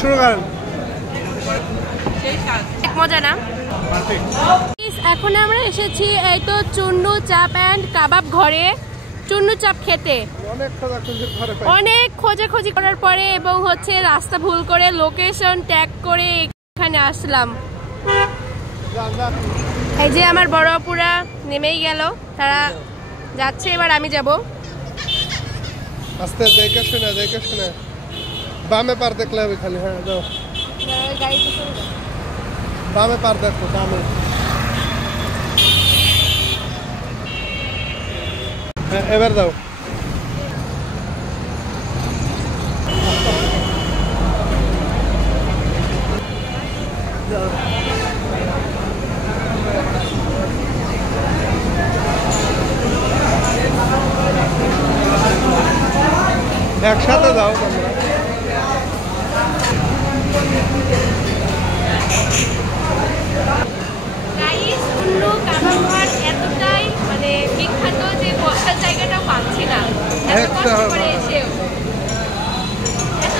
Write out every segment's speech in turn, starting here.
শুরু করেন। মজা না? এখন আমরা এসেছি এই তো চুন্নু চাপ অ্যান্ড কাবাব ঘরে চুন্নু চাপ খেতে। অনেক খোঁজাখুঁজি করার পরে এবং হচ্ছে রাস্তা ভুল করে লোকেশন ট্যাগ করে এখানে আসলাম। এই যে আমার বড় আপুরা নেমেই গেল, তারা যাচ্ছে, এবার আমি যাব। আস্তে দেখে শুনে বামে পার দেখলে হবে খালি। হ্যাঁ যাও, বামে পার দেখো, বামে। হ্যাঁ এবার দাও। একসাথে দাও তোমরা। এতটাই মানে বিখ্যাত যে বসার জায়গাটাও পাচ্ছি না। এত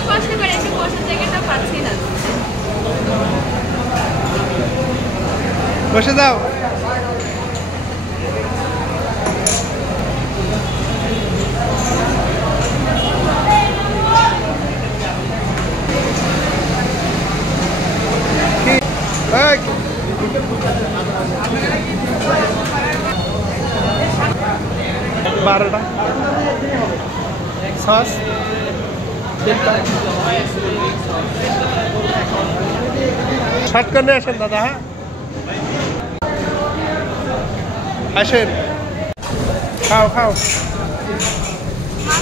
কষ্ট করে এসে বসার জায়গাটাও পাচ্ছি না। বসে যাও। বারোটা সস শর্ট করে আসেন দাদা। হ্যাঁ আসেন, খাও খাও।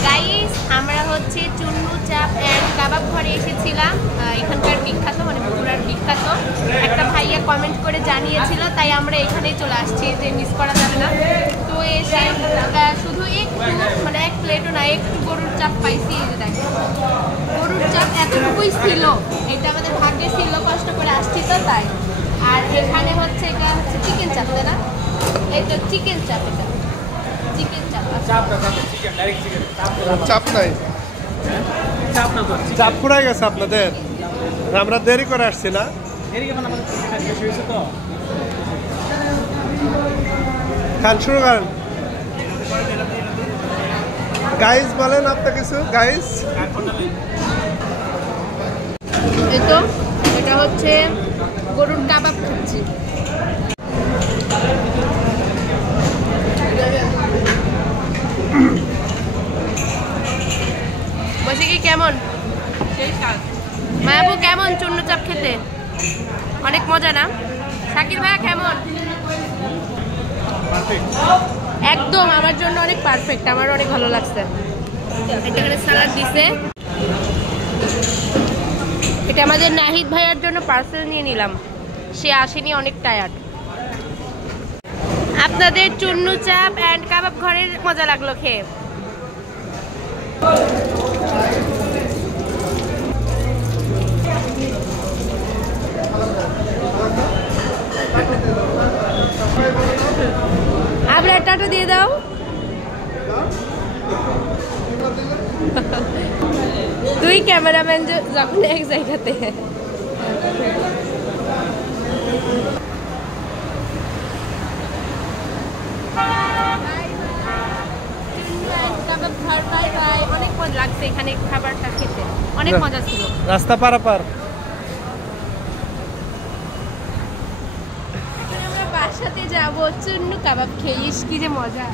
গাইস আমরা হচ্ছে চুন্নু চাপ অ্যান্ড কাবাব ঘরে এসেছিলাম, এখানকার বিখ্যাত মানে বগুড়ার বিখ্যাত। একটা ভাইয়া কমেন্ট করে জানিয়েছিল, তাই আমরা এখানেই চলে আসছি, যে মিস করা যাবে না। তো এসে শুধু একটু মানে এক প্লেটও না, একটু গরুর চাপ পাইছি। এই যে দেখো গরুর চাপ এতটুকুই ছিল, এটা আমাদের ভাগ্যে ছিল, কষ্ট করে আসছি তো তাই। আর এখানে হচ্ছে এটা হচ্ছে চিকেন চাপ, তাই না? এটা চিকেন চাপ, এটা চিকেন চাপ। চাপ নাই, চাপ পুরাই গেছে আপনাদের। আমরা দেরি করে আসছি না। খান শুরু করেন। গাইস বলেন আপনি কিছু। গাইস এটা হচ্ছে গরুর কাবাব খাচ্ছি। বসে কি কেমন মায়াবু, কেমন চুন্নু চাপ খেতে? অনেক মজা না? শাকির ভাইয়া কেমন? একদম আমার জন্য অনেক পারফেক্ট, আমার অনেক ভালো লাগছে। এখানে সালাদ দিছে, এটা আমাদের নাহিদ ভাইয়ার জন্য পার্সেল নিয়ে নিলাম, সে আসেনি, অনেক টায়ার্ড। আপনাদের চুন্নু চাপ অ্যান্ড কাবাব ঘরের মজা লাগলো খেয়ে? আপনার টাটা দিয়ে দাও। তুই ক্যামেরাম্যান যখন এক জায়গাতে। অনেক মজা লাগছে এখানে খাবারটা খেতে, অনেক মজা ছিল। রাস্তা পারাপার আমরা বাসাতে যাবো চুন্নু কাবাব খেয়ে, কি যে মজা।